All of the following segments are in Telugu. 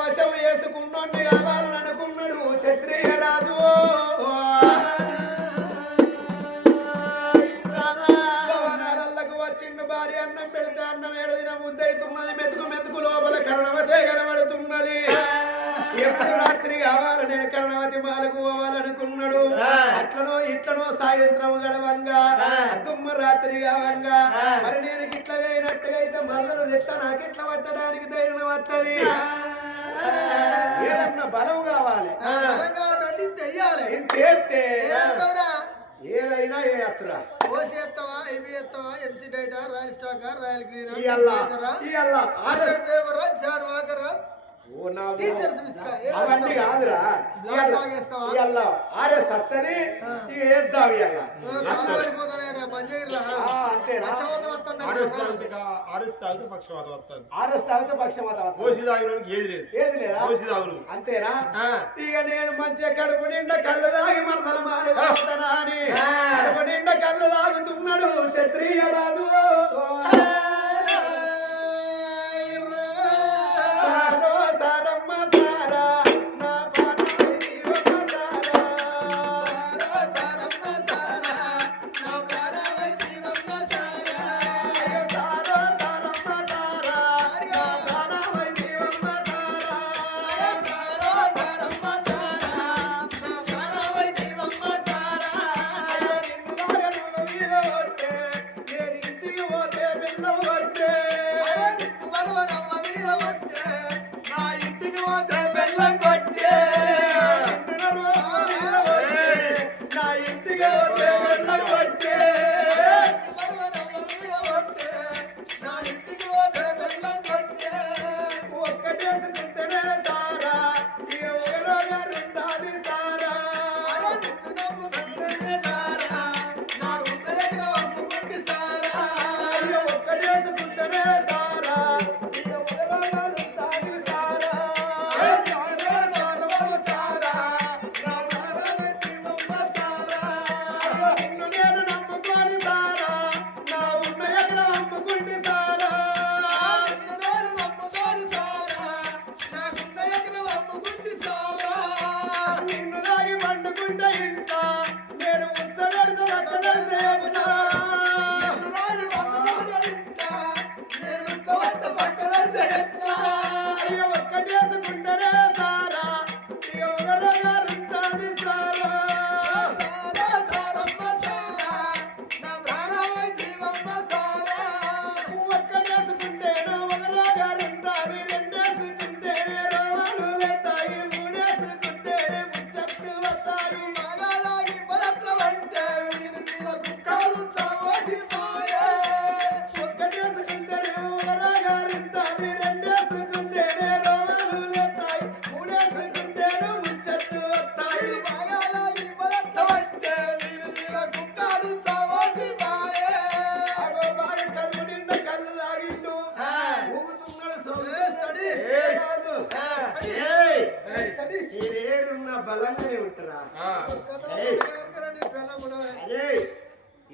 వశం నా వశము కావాలని అనుకున్నాడు. క్షత్రియ రాజు. వచ్చిండు. భార్య అన్నం పెడితే అన్నం ఏడదిన ముద్దైతున్నది మెతుకు మెతుకు లోపల కరణవతే కనబడుతున్నది. ఎప్పుడు రాత్రి కావాలి? నేను కరణవతి మాలకు పోవాలనుకున్నాడు. అట్లనో ఇట్లనో సాయంత్రం గడవంగా తుమ్మ రాత్రి కావంగా మరి నేను ఇట్లా వేయినట్టుగా అయితే మరదలు తెస్తా నాకు ఇట్లా పట్టడానికి ధైర్యం వస్తుంది ఏదన్నా బలం కావాలి? ఏదైనా ఏ అసరా ఓసి ఎత్తవా ఇవి ఎత్తవా MC డైటా? Royal stag royal green? John వాకరా? అవన్నీ కాదురా. ఆరే సత్తది ఇక వేద్దాం ఆ, అంతేనా? ఆర్ఎస్ తాగితే ఆర్ఎస్ తాగితే పక్షవాతం వస్తుంది. ఆర్ఎస్ తాగితే పక్షవాత ఓసి తాగినోడికి ఏది లేదు. ఏది లేదా? ఓసి తాగును అంతేనా? ఇక నేను మంచిగా కడుపు నిండా కళ్ళు తాగి మరదల మారి వస్తానా అని. కడుపు నిండా కళ్ళు తాగుతున్నాడు క్షత్రియ రాజు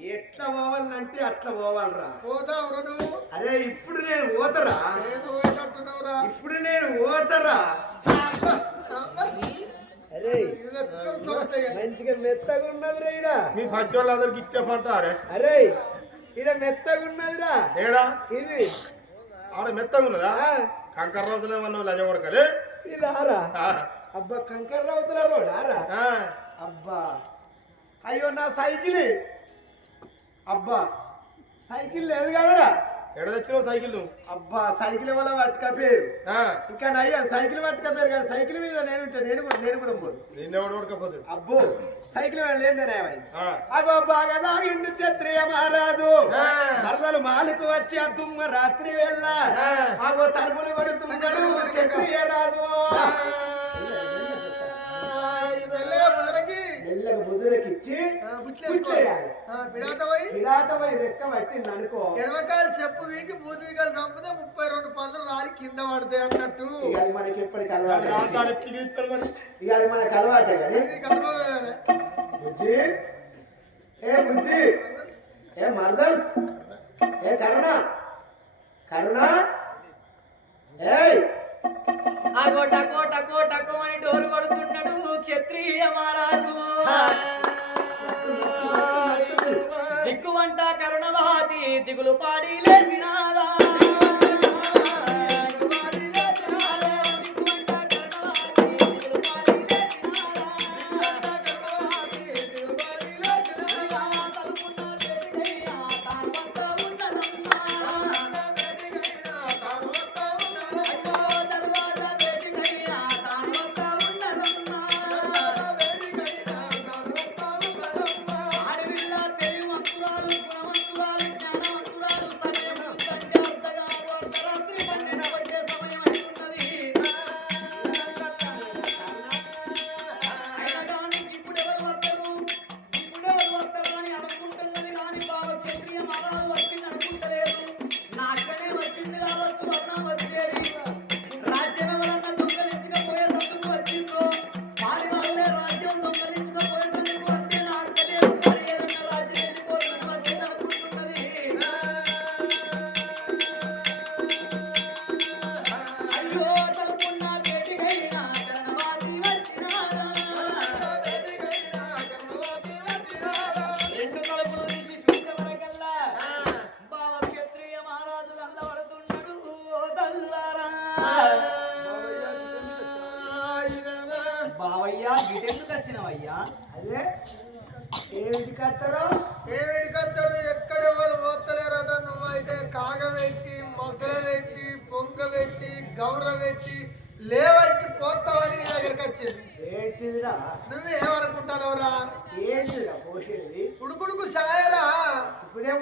ఎట్లా పోవాలంటే అట్లా పోవాలరా. పోతావురా నువ్వు. అరే ఇప్పుడు నేను పోతరా? ఇప్పుడు నేను పోతరా? అరే. మంచిగా మెత్తగా ఉన్నదిరా ఈడ. మీ పచ్చోళ్ళందరికి ఇట్టే పంటారే అరే ఈడ మెత్తగా ఉన్నదిరా. ఏడా? ఇది. ఆడ మెత్తగా ఉన్నదా కంకర రోజులే మనం లజ కొడకలే. ఇది ఆరా? అబ్బా కంకర రవతల రోడ్ ఆరా అబ్బా. అయ్యో నా సైకిల్. అబ్బా సైకిల్ లేదు కదరా? ఎడ తెచ్చినావు సైకిల్ అబ్బా సైకిల్ వల్ల పట్టుకపోయారు ఇంకా నయ్యా సైకిల్ పట్టుకపోయారు కానీ సైకిల్ మీద నేను నేను కూడా నేను కూడా పోదు. నిన్నెవడు ఉడకపోతాడు అబ్బో సైకిల్ మీద లేదని ఏమైంది? ఆ. అగో బాగా దాగిండు క్షత్రియ మహారాజు. మరదలు మాలకు వచ్చి ఆ దుమ్మ రాత్రి వేళ ఆ. అగో తలుపులు కొడుతున్నాడు క్షత్రియ రాజు. మెల్లగా ముద్రకిచ్చి విడాతమై రెక్క పట్టింది అనుకో ఎడమకాయలు చెప్పు వీకి మూతికాయలు చంపితే ముప్పై రెండు పనులు రాలి కింద పడతాయి అన్నట్టు. అది మనకి ఎప్పటికి అలవాటు ఇక అది మనకి అలవాటే కానీ. బుజ్జి. ఏ బుజ్జి. ఏ మర్దల్స్. ఏ కరుణ. కరుణ. ఏయ్. అగో టకో టకో టకో అని డోరు కొడుతున్నాడు క్షత్రియ మహారాజు. దిక్కు వంట దిగులు పాడి లేచినాదా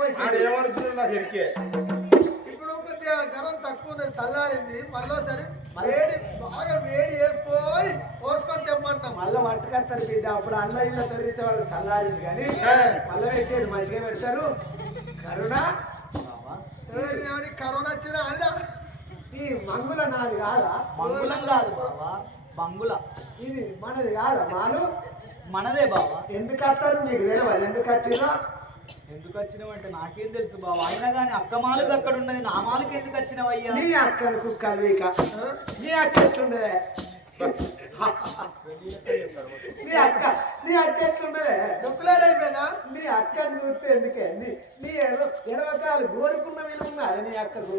ఇప్పుడే కొద్దిగా గరం తక్కువ ఉంది చల్లారింది. మళ్ళీసారి వేడి బాగా వేడి వేసుకొని పోసుకొని తెమ్మంటాం మళ్ళీ వంటకత్తారు బిడ్డ అప్పుడు అన్న ఇళ్ళ తొలగించే వాళ్ళు చల్లారింది కానీ మళ్ళీ పెట్టేది మంచిగా పెడతారు. కరుణ కరోనా వచ్చినా అదిరా. ఈ మంగుల నాది కాదా? బంగులం కాదు బావా. బంగుల ఇది మనది కాదా మాలు? మనదే బావా. ఎందుకు వస్తారు నీకు తెలియదు? ఎందుకు వచ్చిందో ఎందుకు వచ్చినవంటే నాకేం తెలుసు బావా. అయినా కానీ అక్క మాలకు అక్కడ ఉన్నది. నా మాలకు ఎందుకు వచ్చినవయ్యా నీ అక్కను కుక్కలు నీ అక్క ఎట్లుండదే? నీ అక్క నీ అక్క ఎట్లుండదే? డొక్కులేరైపోయినా నీ అక్కని చూస్తే ఎందుకే? నీ నీ ఎడ- ఎడవకాలు కోరుకున్న వీళ్ళు ఉన్నది నీ అక్కకు?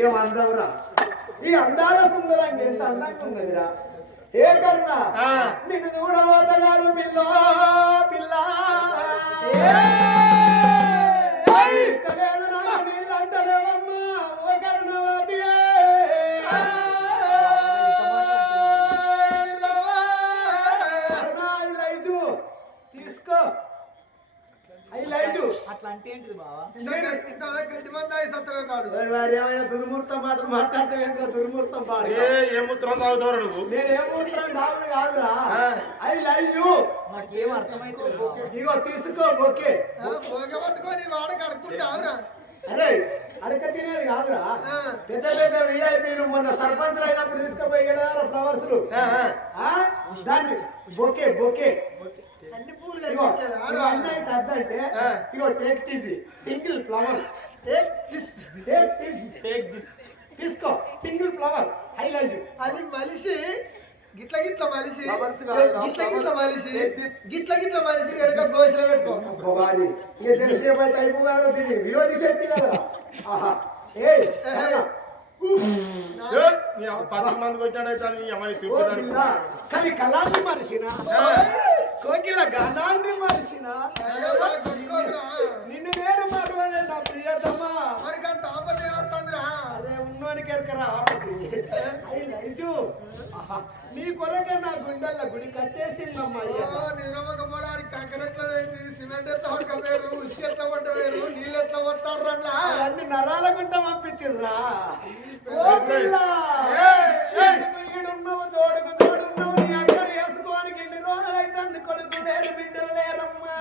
ఏం అందవురా ఈ అందాల సుందరంగా ఎంత అందంగా ఉన్నదిరా. ఏ కరుణ. నిన్ను చూడబోత కాదు పిల్ల పిల్ల. అట్లా అంటే ఏంటిది బావా? ఏమైనా దుర్మూర్తం మాటలు మాట్లాడితే ఏంటో దుర్మూర్తం పాడు? ఏ ముత్రం తాగుతావు నువ్వు? కాదురా. I love you. నాకేం అర్థమైతే బావా. ఇగో తీసుకో ఓకే పట్టుకొని వాడ కడుక్కుంటావురా అరే అడక తినేది కాదురా. ఆ. పెద్ద పెద్ద విఐపీలు మొన్న సర్పంచ్ అయినప్పుడు తీసుకుపోయి ఫ్లవర్స్ దాన్ని బొకే. బొకే. పూలు ఇగో టేక్ తీసి సింగిల్ ఫ్లవర్స్ టేక్ తీసి టేక్ దిస్ తీసుకో. సింగిల్ ఫ్లవర్ హైలైట్ అది మలిసి గిట్ల గిట్ల మలిసి కాదు, గిట్ల గిట్ల. మలిసి. గిట్ల గిట్ల మలిసి వెనక గోసిలో పెట్టుకో. ఇక తెలిసేపు అయితే అయిపో కదా దీన్ని విరోధి శక్తి కదరా. ఆహా. ఏ? ఏ, నీ అవ్వ పది మందికి వచ్చాడైతే కానీ కళాన్ని మనిషిన కోకిల గణాన్ని మరిచిన. నిన్ను నేను మరవలే నా ప్రియతమా? మరికంత ఆపదే వస్తుందిరా అరే ఉన్నోడికి ఎరకరా ఆపది నైజు నీ కొరకే నా గుండెల గుడి కట్టేసిందమ్మ నిరమకమడానికి కంకరెట్ల సిమెంట్ ఎట్లా పట్టలేరు ఉసి ఎట్లా పట్టలేరు నీళ్ళు ఎట్లా పడతారా అన్ని నరాల గుంట పంపించిర్రా ఓ పిల్ల. తోడుకు తోడున్నావు నీ అక్కడ వేసుకో రోజులైతే అన్ని కొడుకు లేరు బిడ్డలు లేరమ్మా.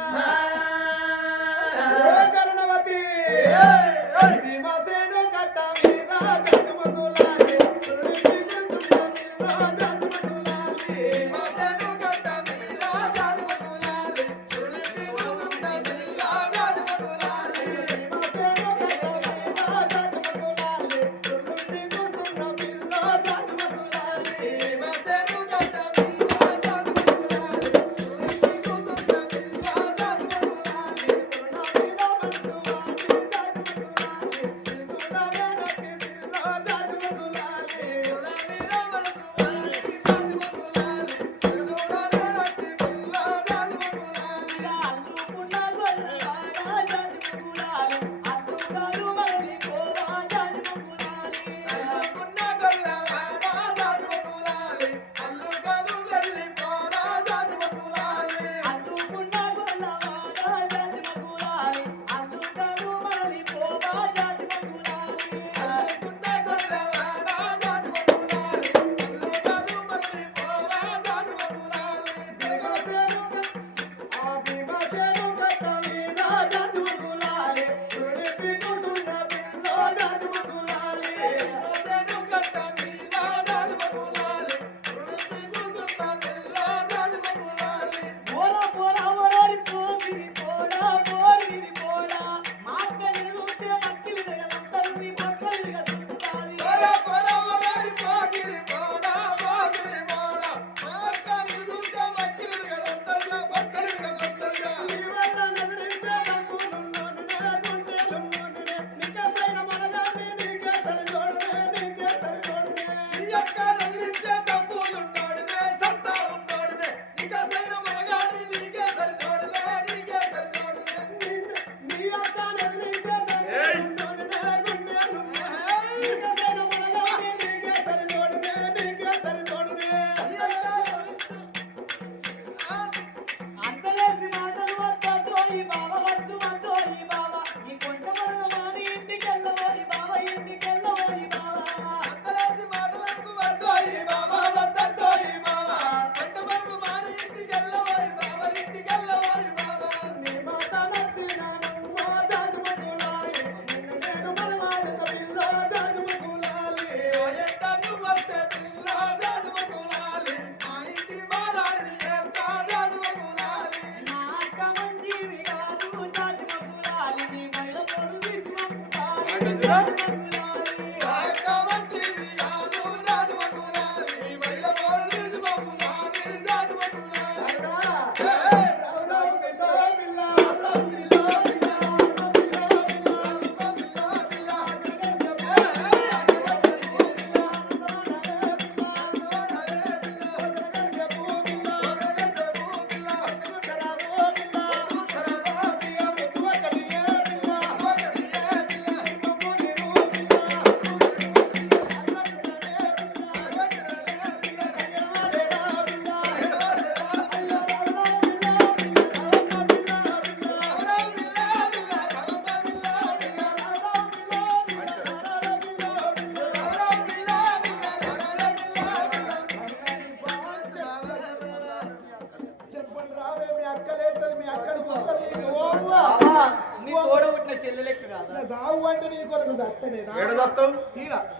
అంటే నీ కొరకు దత్తనే దత్తం?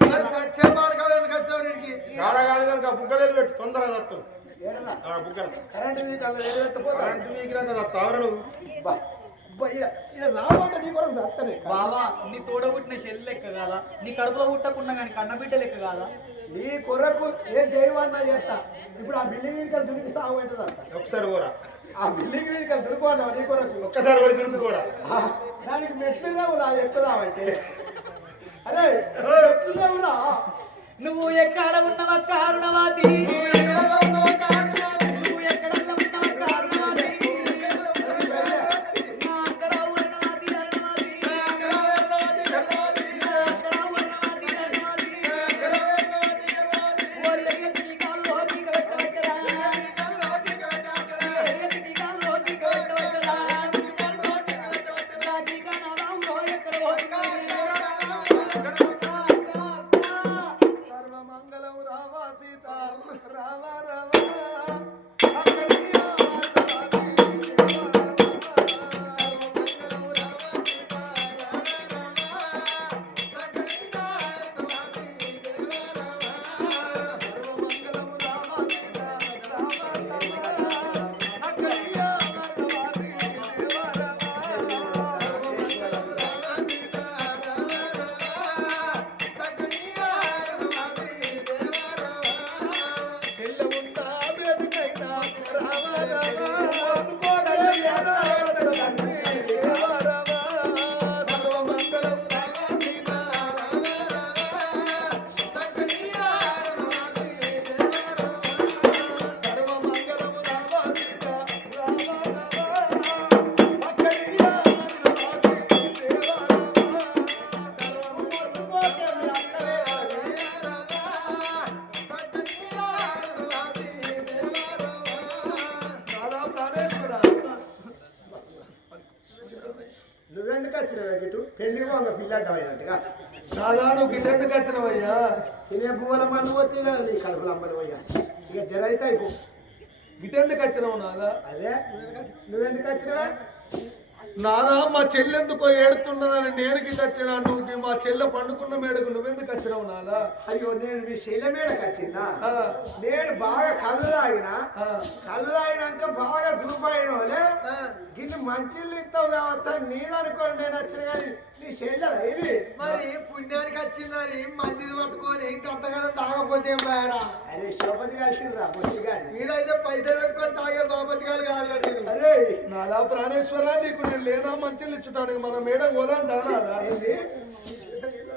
ఎందుకు వచ్చినావు కాడగాలి కనుక బుగ్గలేదు పెట్టు తొందరగా దత్తం. కరెంట్ మీకు అలా పెట్టిపోతా కరెంటు ఈడ రావంటే నీ కొరకు దత్తనే బావా నీ తోడ పుట్టిన చెల్లె లెక్క కాదా నీ కడుపులో పుట్టకుండా కానీ కన్నబిడ్డ లెక్క కాదా నీ కొరకు ఏ జైవన్నా చేస్తా? ఇప్పుడు ఆ బిల్డింగ్ ఇంకా దునికి సాగు అవుతుంది అంత ఒకసారి పోరా. ఆ బిల్డింగ్ దురుకోన్నావు నీ కొరకు? ఒక్కసారి పోయి తిరుపుకోరా ఆ, దానికి మెట్లు లేవురా ఎక్కుదామంటే అరే మెట్లు లేవురా నువ్వు ఎక్కడ ఉన్నవ కారుణవాది ఎక్కడ వచ్చిన అదే. నువ్వెందుకు వచ్చినవా? నాదా మా చెల్లెందుకో ఏడుతున్నదని నేను వచ్చినా నువ్వు మా చెల్లె పండుకున్న మేడకు నువ్వెందుకు వచ్చినావు నాదా అయ్యో నేను మీ శైల మీదకి వచ్చిందా ఆ, నేను బాగా కళ్ళు తాగిన. కళ్ళు తాగినాక బాగా దురుపాయిన వాళ్ళే గిన్ని మంచిళ్ళు ఇస్తావు కావచ్చా? నీదనుకోని నేను వచ్చిన కానీ నీ శైల ఇది? మరి పుణ్యానికి వచ్చిందని మంచిది పట్టుకొని కంతగానం తాగపోతే బాయరా అరే శోపతి కలిసిందిరా బొత్తిగాని వీడైతే పైసలు పెట్టుకొని తాగే బాపతి గారు కాదు కదా. అరే నాదా ప్రాణేశ్వర నీకు నేను లేదా మంచిలు ఇచ్చుటానికి మన మేడ పోదాం దానాదా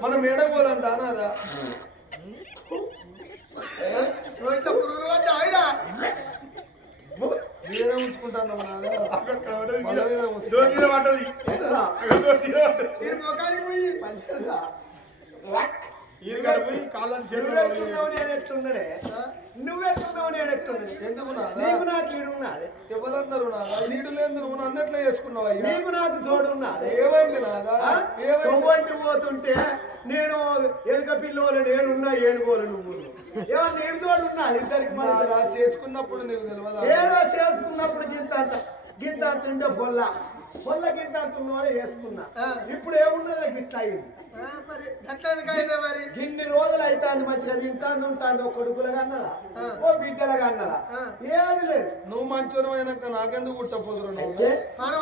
మన మేడ పోదాం మీద ఉంచుకుంటాను నాదా ఈరుగడ పోయి కాళ్ళని చేతులు ఎట్లున్నడే నువ్వెట్టున్నావు నేను నాదా? నీకు నాకు ఈడున్నది ఎవరన్నారు నాదా? నీడు లేదు ఎట్లా చేసుకున్నావు నీకు నాకు తోడున్నది ఏమైంది నాదా? ఆ? ఏమైంది? తొవ్వంటి పోతుంటే నేను ఎలుక పిల్లోలు నేనున్నా ఏనుగోలు నువ్వు. ఏమో నేను తోడున్నా ఇద్దరికి మన నాదా చేసుకున్నప్పుడు నీకు తెలియదా ఏదో చేసుకున్నప్పుడు గింత ఉండే బొల్ల. బొల్ల ఉన్న వాళ్ళు వేసుకున్నా. ఇప్పుడు ఏమున్నది గిట్ల అయింది? మరి ఇన్ని రోజులు అవుతాంది మంచిగా తింటాంది ఉంటాంది ఓ కొడుకులుగా అన్నదా? ఓ బిడ్డలుగా అన్నదా? ఏది లేదు. నువ్వు మంచోరం అయినాక నాకెందుకు అయితే? మనం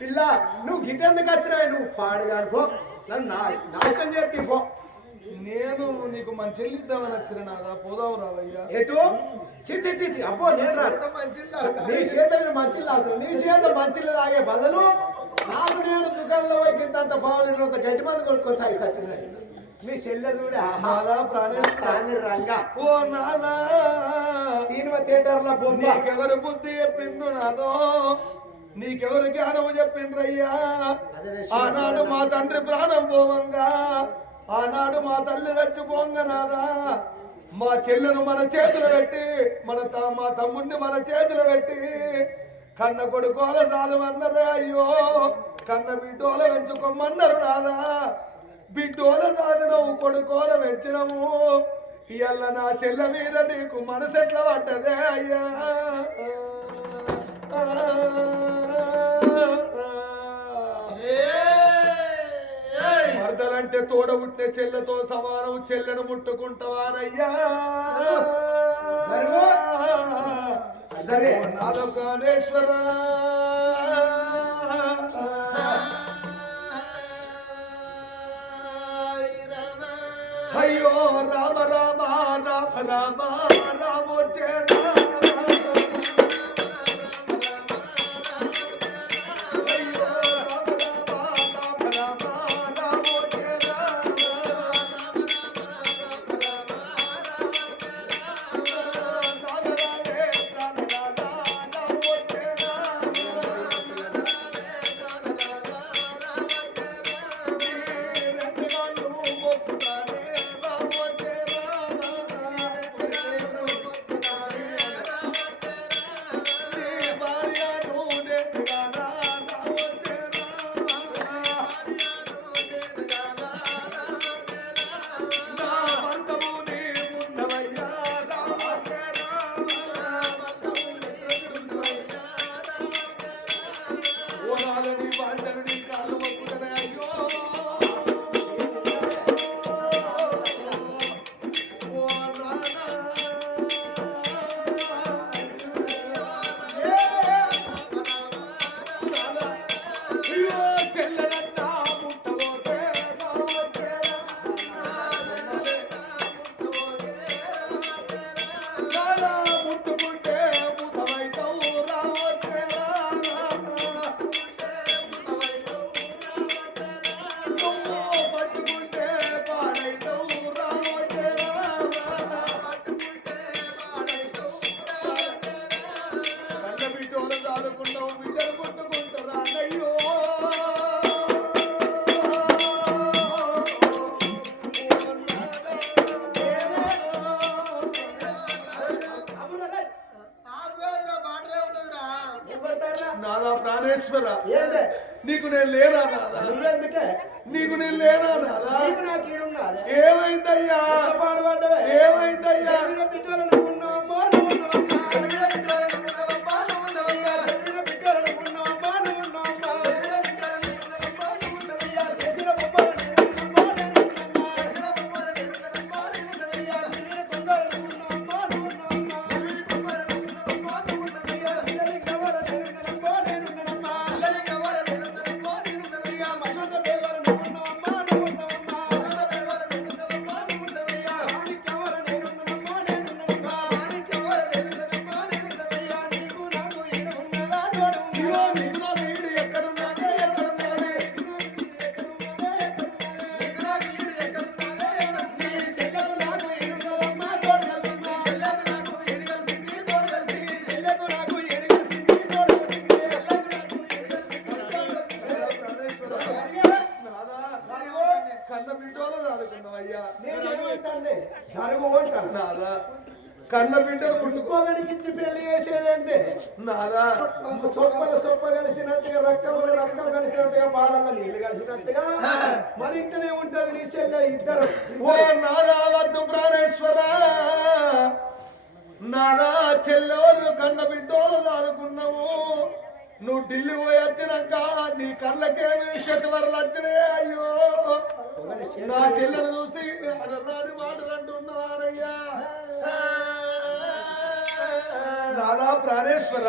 పిల్ల నువ్వు గిట్టెందుకు వచ్చినావే? నువ్వు పాడుగాను పో. నన్ను నా నాశనం చేసి పో. నేను నీకు మంచి ఇద్దామని వచ్చిన నాదా? పోదాం రావయ్యా. ఎటు? చి చి చి చి. అబ్బో నేను నీ చేత మీద మంచిలు నీ చేత మంచిలు తాగే బదులు నాకు నేను దుకాణంలో పోయి గింత అంత పావులు గట్టి మంది కొనుక్కొని తాగి సచ్చింది మీ చెల్లె చూడే నాదా ప్రాణేశ్వర రంగా ఓ నాదా సినిమా థియేటర్లో బొమ్మ. నీకెవరు బుద్ధి చెప్పిండు నాదో? నీకెవరు జ్ఞానము చెప్పిండ్రయ్యా? ఆనాడు మా తండ్రి ప్రాణం పోవంగా. ఆనాడు మా తల్లి చచ్చిపోంగా నాదా. మా చెల్లెను మన చేతులు పెట్టి మన త- మా తమ్ముడిని మన చేతులు పెట్టి కన్న కొడుకోల సాధమన్నదే అయ్యో. కన్న బిడ్డోల పెంచుకోమన్నారు నాదా. బిడ్డోల సాధినవు కొడుకోల పెంచినవు. ఇవాళ నా చెల్ల మీద నీకు మనసు ఎట్లా పడ్డదే అయ్యా? మరదలంటే తోడ పుట్టిన చెల్లెతో సమానం చెల్లెను ముట్టుకుంటావానయ్యా జరుగు. సరే. నాదొకానేశ్వర ఏందే నీకు నేను లేనా నువ్వెందుకే? నీకు నేను లేనా నీకు. ఏమైందయ్యా? ఏమైందయ్యా? సొప్పల సొప్ప కలిసినట్టుగా రక్తం రక్తం కలిసినట్టుగా పాలల్లో నీళ్ళు కలిసినట్టుగా మరి ఇంటనే ఉంటది నీ చెల్లె ఇద్దరు. ఓ నాదా వద్దు ప్రాణేశ్వర. నాదా చెల్లోళ్ళు కన్న బిడ్డోళ్ళు దాడుకున్నావు నువ్వు ఢిల్లీ పోయి వచ్చినాక నీ కళ్ళకేమి శతవరలు వచ్చినాయి అయ్యో. నా చెల్లెను చూసి అడరాని మాటలు అంటున్నారయ్యా నాదా ప్రాణేశ్వర?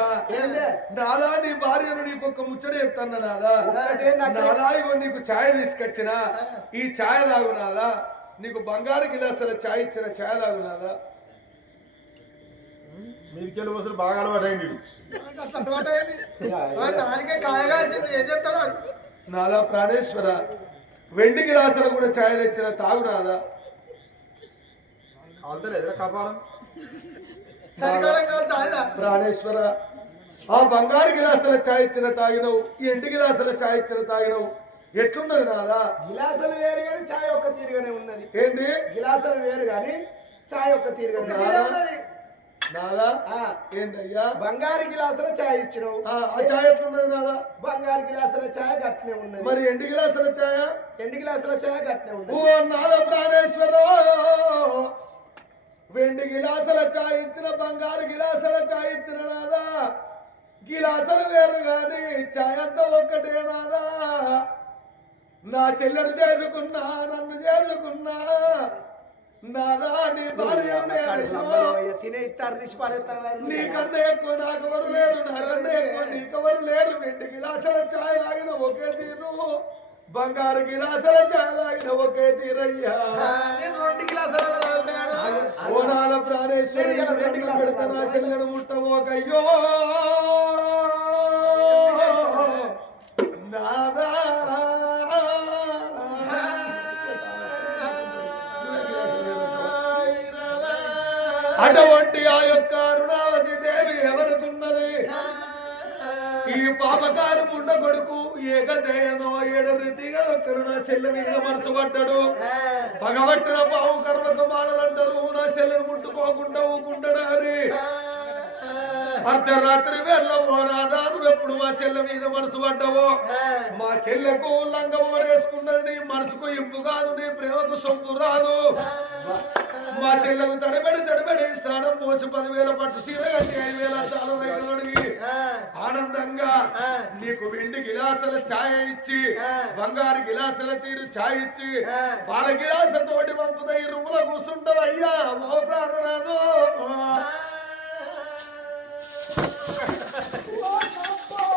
నాదా నీ భార్యను నీకు ఒక ముచ్చట చెప్తాను నాదా నాదా ఇగో నీకు ఛాయ్ తీసుకొచ్చిన. ఈ ఛాయ్ తాగు నాదా నీకు బంగారు గిలాసుల ఛాయ్ ఇచ్చిన ఛాయ్ తాగు నాదా మీదికెళ్ళి వసలు బాగా అలవాటైంది ఏం చెప్తాడు? నాదా ప్రాణేశ్వర వెండి గిలాసులు కూడా ఛాయ్ తెచ్చిన తాగు నాదా కపాలం ప్రాణేశ్వర ఆ బంగారు గిలాసుల ఛాయ్ ఇచ్చిన తాగినవు ఈ ఎండి గిలాసుల ఛాయ్ ఇచ్చిన తాగినవు. ఎట్లున్నది నాదా గిలాసులు వేరు కానీ చాయ్ ఒక్క తీరుగానే ఉన్నది. ఏంటి గిలాసులు వేరు కానీ చాయ్ ఒక్క తీరుగానే తీరే ఉన్నది. నాదా ఆ, ఏందయ్యా? బంగారు గిలాసుల చాయ్ ఇచ్చినావు. ఆ ఆ ఛాయ్ ఎట్లున్నది నాదా బంగారు గిలాసుల చాయ్ గట్నే ఉన్నది. మరి ఎండి గిలాసుల ఛాయ? ఎండు గిలాసుల చాయ్ గట్నే ఓ ఉన్నది నాద ప్రాణేశ్వర! వెండి గిలాసుల ఛాయ్ ఇచ్చిన బంగారు గిలాసుల ఛాయ్ ఇచ్చిన నాదా. గిలాసులు వేరు గాని ఛాయ్ అంతా ఒక్కటే నాదా. నా చెల్లెను చేసుకున్నా నన్ను చేసుకున్నా. నాదా నీ భార్య. నీకన్నా ఎక్కువ నాకెవరు లేరు నాకన్నా ఎక్కువ నీకెవరు లేరు. వెండి గిలాసుల ఛాయ్ తాగిన ఒకే తీరు. బంగారు గిలాసుల తాగిన ఒకే తీరయ్యా. నేను రెండు గ్లాసులలో తాగుతున్నాను. ఓనాల ప్రాణేశ్వరి పెడతా నాదా. అటువంటి ఆ యొక్క అరుణావతి దేవి ఎవరుకున్నది ఈ పాపకారు ముండ కొడుకు ఏకదేయనో ఏడు రీతిగా నా చెల్లె మీద మనసుపడ్డాడు పగబట్టిన పావు కర్మకు మాలలంటారు. నా చెల్లెను ముట్టుకోకుండా ఊకుంటాడు అని. అర్ధరాత్రి వేళ ఓ రాధా నువ్వు ఎప్పుడు మా చెల్లె మీద మనసు పడ్డావో? మా చెల్లెకు లంగం వేసుకున్నది నీ మనసుకు ఇంపు కాదు నీ ప్రేమకు సొమ్ము రాదు. మా చెల్లెకు తడబడి తడబడి స్నానం పోసి పదివేల పట్టు చీర కట్టి ఐదు వేల రైతులకి ఆనందంగా నీకు వెండి గిలాసుల ఛాయ ఇచ్చి బంగారు గిలాసుల తీరు ఛాయ ఇచ్చి పాల గిలాస తోటి పంపుతా ఈ రూములో కూర్చుంటావు అయ్యా ఓ ప్రాణనాథో. కొడతా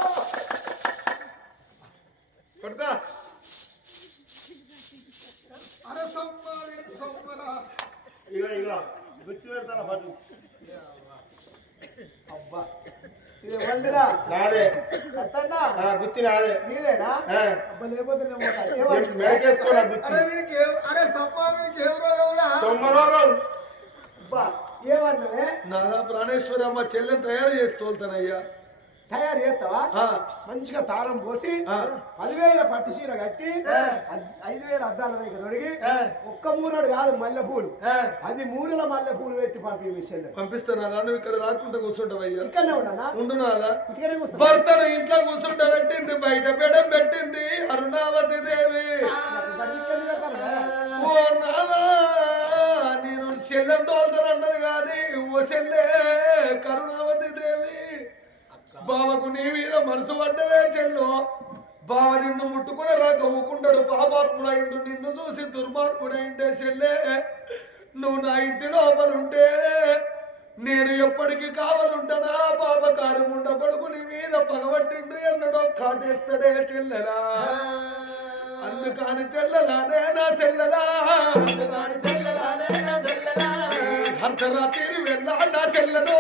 గుర్తు పెడతాను పట్టు ఇది వండిరా నాదే. అత్తన్నా ఆ, గుత్తి నాదే. మీరేనా ఆ, అబ్బా, లేకపోతే నేను పోతా. మెడ- ఏమంటున్నా? మెడకేసుకోరా గుత్తి? అరే వీరికి ఏ- అరే సప్పా వీరికి ఏం రోగంరా? సోమవారం అబ్బా, ఏమన్నావే నాదా ప్రాణేశ్వరి అమ్మ చెల్లెని తయారు చేస్తూ వెళ్తానయ్యా తయారు చేస్తావా? మంచిగా తాళం పోసి. పదివేల పట్టు చీర కట్టి ఐదు వేల అద్దాల రేఖ తొడిగి ఒక్క మూరడు కాదు మల్లె పూలు. అది మూరల మల్లె పూలు పెట్టి పంపి విషయం పంపిస్తాను అలా నువ్వు ఇక్కడ రాకుండా కూర్చుంటావయ్యా ఇక్కడనే ఉండనా ఉండు నాలా ఇక్కడే కూర్చో భర్తను ఇంట్లో కూర్చుంటాబెట్టింది బయట పెడం పెట్టింది. అరుణావతి దేవి. ఓ నాదా నేను చెల్లెం కానీ ఓ చెల్లె కరుణావతి బావకు నీ మీద మనసు పడ్డదే చెల్లు. బావ నిన్ను ముట్టుకుని రాక ఊకుంటాడు పాపాత్ముడైండు. నిన్ను చూసి దుర్మార్గుడైండే చెల్లె. నువ్వు నా ఇంటి లోపలుంటే నేను ఎప్పటికీ కావాలంటానా? పాప కారముండ కొడుకు నీ మీద పగబట్టిండు ఎన్నడో కాటేస్తాడే చెల్లెలా. అందుకని చెల్లెలానే నా చెల్లెలా. అర్ధరాత్రి వెళ్ళా నా చెల్లెలో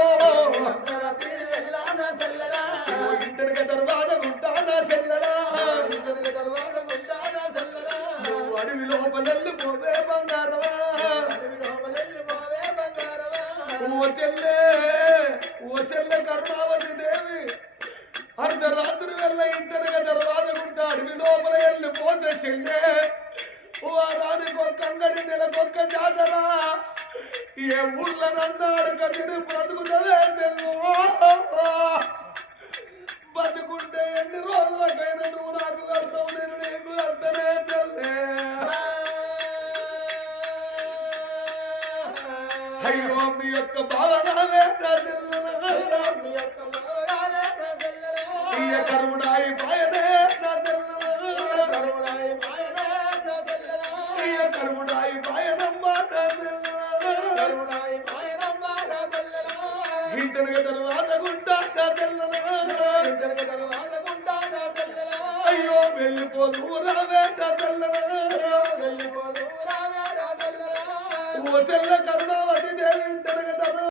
ఇంటికి దర్వాజ నువ్వు అడవి లోపలెళ్ళి పోవే బంగారమా? ఓ చెల్లె ఓ చెల్లె కరుణావతి దేవి. అర్ధరాత్రి వెళ్ళ ఇంటనక దర్వాజ అడవి లోపల వెళ్ళిపోతే చెల్లె ఓ రానికి అంగడి నెలకొక్క జాతర. ఏ ఊర్లనన్నాడు కదిరి బ్రతుకుతవే సెల్లు యొక్క భావనాలే కరువుడాయి